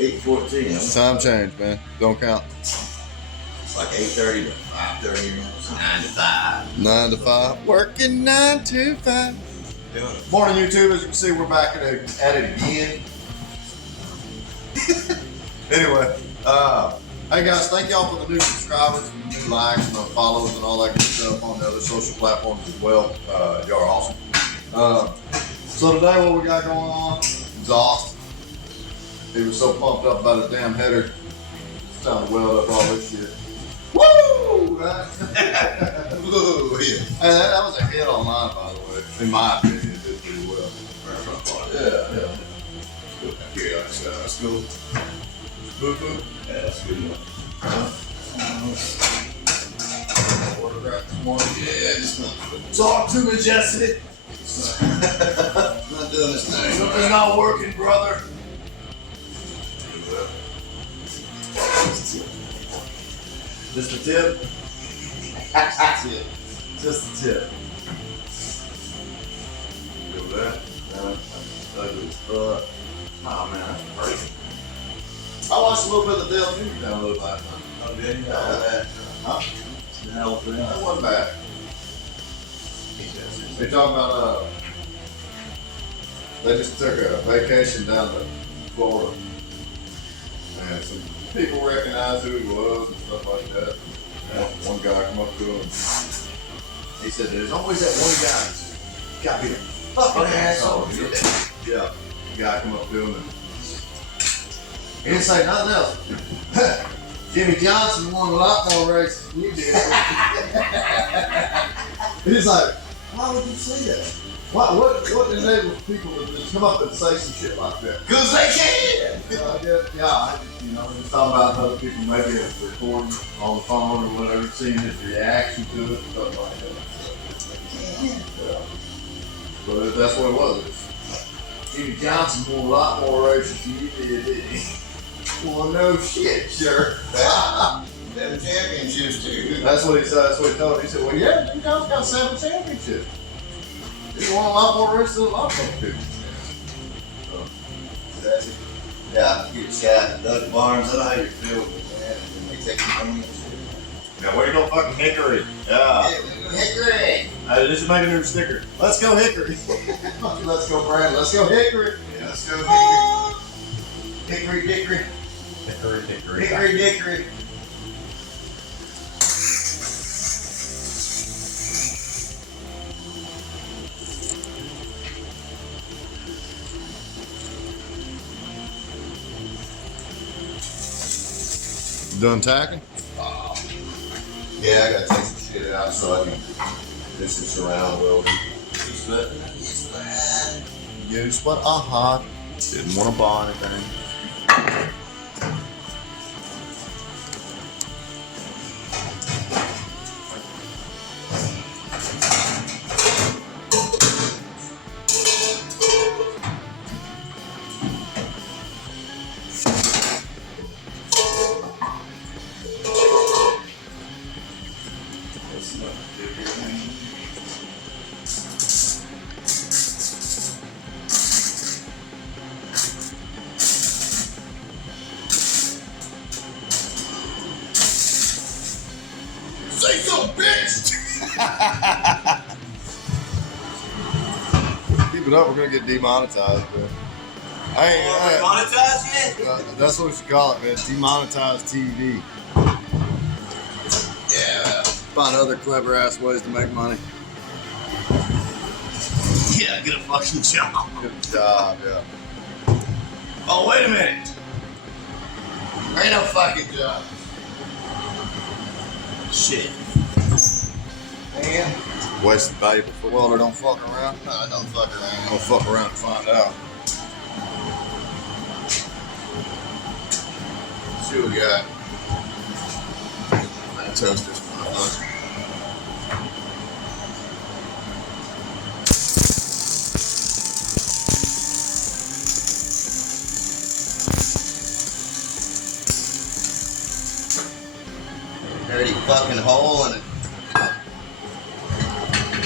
8:14. It's time change, man. Don't count. It's like 8:30 to 5:30, 9 to 5. 9 to 5. Working 9 to 5. Morning, YouTube. As you can see, we're back at it again. Anyway, hey guys, thank y'all for the new subscribers, and the new likes, and the follows, and all that good stuff on the other social platforms as well. Y'all are awesome. So today, what we got going on? Exhaust. He was so pumped up about his damn header. It's time to weld up all this shit. Woo! Right? Ooh, yeah. Hey, that was a hit on mine, by the way. In my opinion, it did pretty well. Yeah. Yeah, that's cool. Boop, boop. Yeah, that's good enough. Autograph this morning. Yeah, it's not good. Talk to me, Jesse. Not doing this thing. Something's not working, brother. Just the tip? Just the tip. Feel that? Ugly as fuck. Oh man, that's crazy. I watched a little bit of the Dale Jr. download last night. Oh, did you? Huh? The hell thing. That wasn't bad. They talking about they just took a vacation down to Florida, and some people recognized who he was and stuff like that. One guy come up to him. He said, "There's always that one guy. That's gotta be the fucking asshole." Yeah, the guy come up to him and he didn't say nothing else. Jimmy Johnson won a lot more races than you did. He's like, why would you say that? What enables people to just come up and say some shit like that? Cause they can! He's talking about other people maybe recording on the phone or whatever, seeing his reaction to it, stuff like that. Yeah. But that's what it was. Jimmy Johnson won a lot more races than you did, didn't he? Well, no shit, sure. Them championships too. That's what he said. That's what he told me. He said, "Well, yeah, you guys got 7 championships. You won a lot more races than a lot of people." So, yeah, get a shot at Doug Barnes. I don't know how you feel with that. And they take the money and shit. Now, where you go, fucking Hickory? Yeah. Hickory! Hey, this is making a new sticker. Let's go Hickory. Let's go Brad. Let's go Hickory. Yeah, let's go Hickory. Hickory, dickory. Hickory, Hickory. Hickory, dickory. Done tacking? Yeah, I gotta take some shit out so I can do some surround welding. Use what I had. Didn't want to buy anything. Say so, bitch! Keep it up, we're gonna get demonetized, man. Hey, Monetized yet? that's what we should call it, man. Demonetized TV. Yeah. Find other clever ass ways to make money. Yeah, get a fucking job. Good job, yeah. Oh, wait a minute. There ain't no fucking job. Shit. Man. Wasted valuable for welder, don't fuck around. No, don't fuck around. Don't fuck around and find out. See what we got. I'm gonna toast this motherfucker. Dirty fucking hole in it.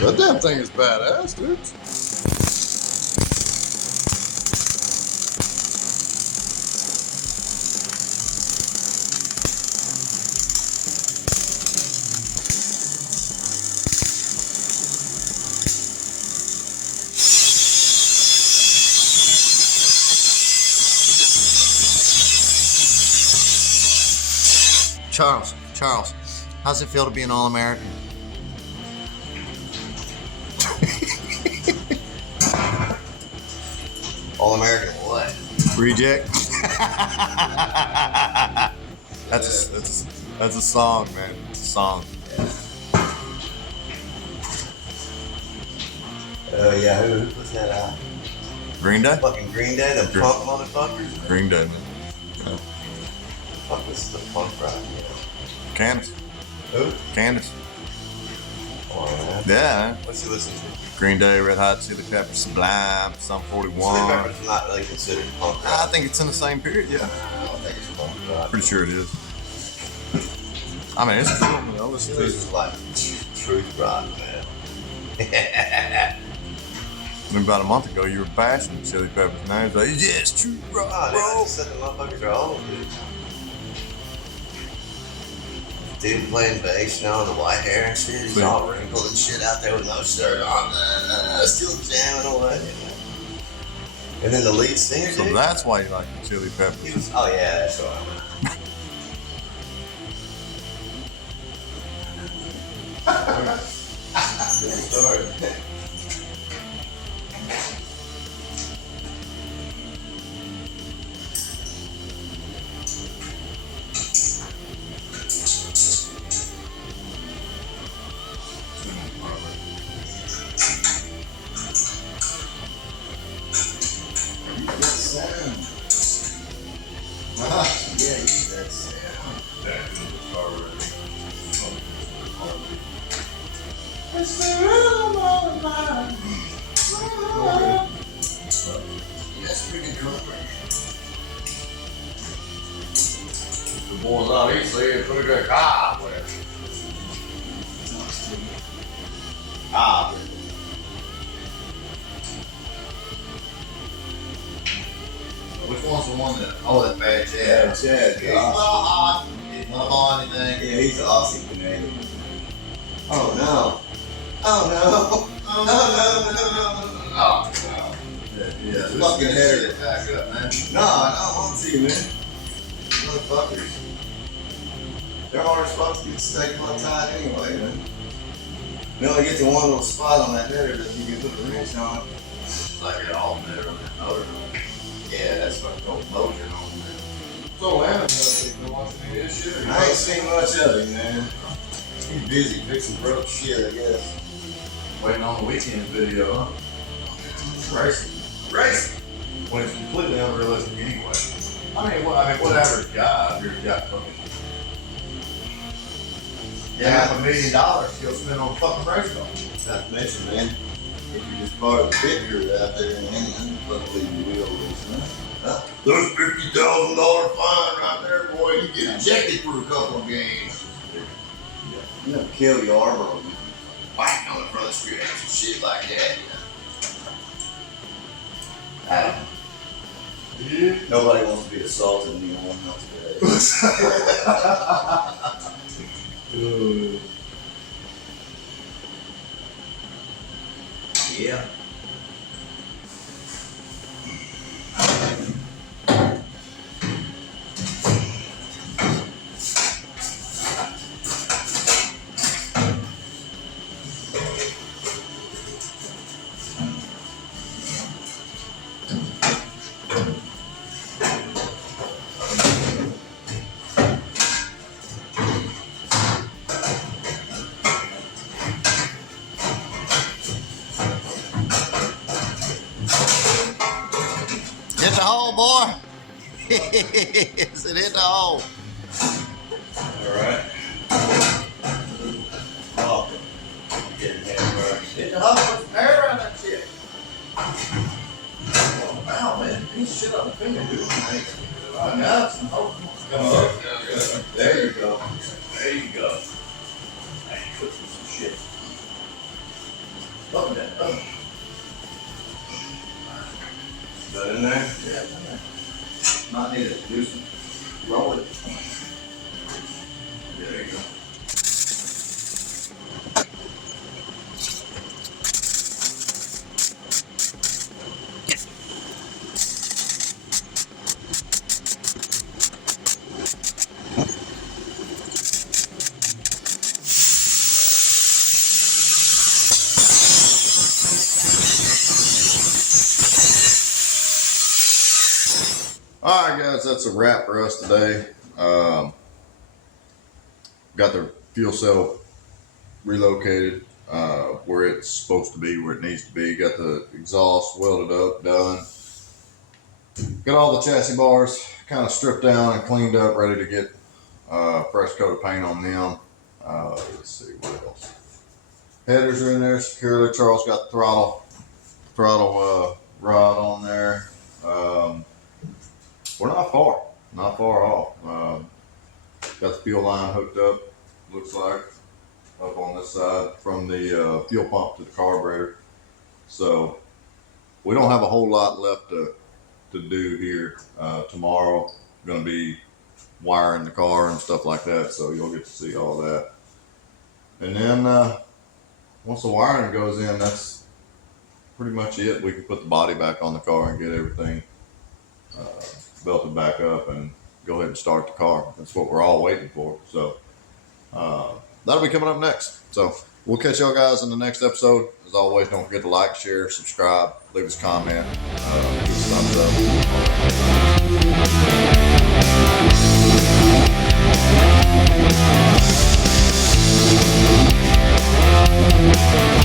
That damn thing is badass, dude. Charles, how's it feel to be an All-American? All-American what? Reject. That's a song, man. It's a song. Yeah, who puts that out? Green Day? Fucking Green Day, the Green- punk motherfuckers. Green Day, man. Fuck, this is the punk rock. Candace. Who? Candace. Come on, man. Yeah. What's you listen to? Green Day, Red Hot Chili Peppers, Sublime, Sum Chili 41. Peppers not really considered punk I rock. think it's in the same period, yeah. I don't think it's punk rock. Pretty sure it is. I mean, it's cool, man. I'll listen to This it. is like truth rock, man. Then about a month ago, you were bashing Chili Peppers. Now it's like, yeah, it's true rock, Oh, bro. they said the motherfuckers are old, dude. Dude playing bass, you know, the white hair and shit. He's Yeah. all wrinkled and shit out there with no shirt on, still jamming away. And then the lead singer, So dude, that's why you like the Chili Peppers. he was, oh yeah, that's right. Good story. That sound. Yeah, use that sound. It's the rhythm of my life. That's pretty cool. The boys out east say put a car where. Ah, Which one's the one that? Oh, that's bad yeah, Chad. Chad. He's not hot. He's not on anything. Yeah, he's an Aussie Canadian. Oh no. Oh no. Oh no, no, no, no, no. Oh, no. Yeah, this Fucking header. shit back up, man. No, I don't want to, man. Motherfuckers. They're already supposed to get steak on tight anyway, man. You only get to one little spot on that header that you can put the wrench on. It's like an alternator on that motor. Yeah, that's what goes motor on, man. So, Adam, you been watching any of this shit? I ain't seen much of him, man. He's busy fixing broke shit, I guess. Waiting on the weekend video, huh? Racing. Racing! When it's completely unrealistic anyway. What average guy out here's got fucking $500,000 he'll spend on a fucking race car. Not to mention, man, if you just part of the pit crew out there in England, luckily you will listen. Huh? There's $50,000 fine right there, boy. You get ejected for a couple of games. You know, kill Yarborough. Fighting on the front street and some shit like that, I don't know. Yeah. Nobody wants to be assaulted anymore nowadays. Yeah. Hit the hole, boy. Is it hit the hole? Alright. Oh. Getting hamburgers. Hit the hole with the air around that shit. Wow, man. Piece of shit on the finger, dude. I got some hope. Come on. There you go. There you go. Now you put some shit. Look at that. Oh. Is that in there? Yeah. Not needed. Do some. Roll it. There you go. All right, guys, that's a wrap for us today. Got the fuel cell relocated where it's supposed to be, where it needs to be. Got the exhaust welded up, done. Got all the chassis bars kind of stripped down and cleaned up, ready to get fresh coat of paint on them. Let's see what else. Headers are in there securely. Charles got the throttle rod on there. We're not far off. Got the fuel line hooked up, looks like, up on this side from the fuel pump to the carburetor. So we don't have a whole lot left to do here. Tomorrow, going to be wiring the car and stuff like that, so you'll get to see all that. And then once the wiring goes in, that's pretty much it. We can put the body back on the car and get everything belted back up and go ahead and start the car. That's what we're all waiting for. So that'll be coming up next. So we'll catch y'all guys in the next episode. As always, don't forget to like, share, subscribe, leave us a comment, give us a thumbs up.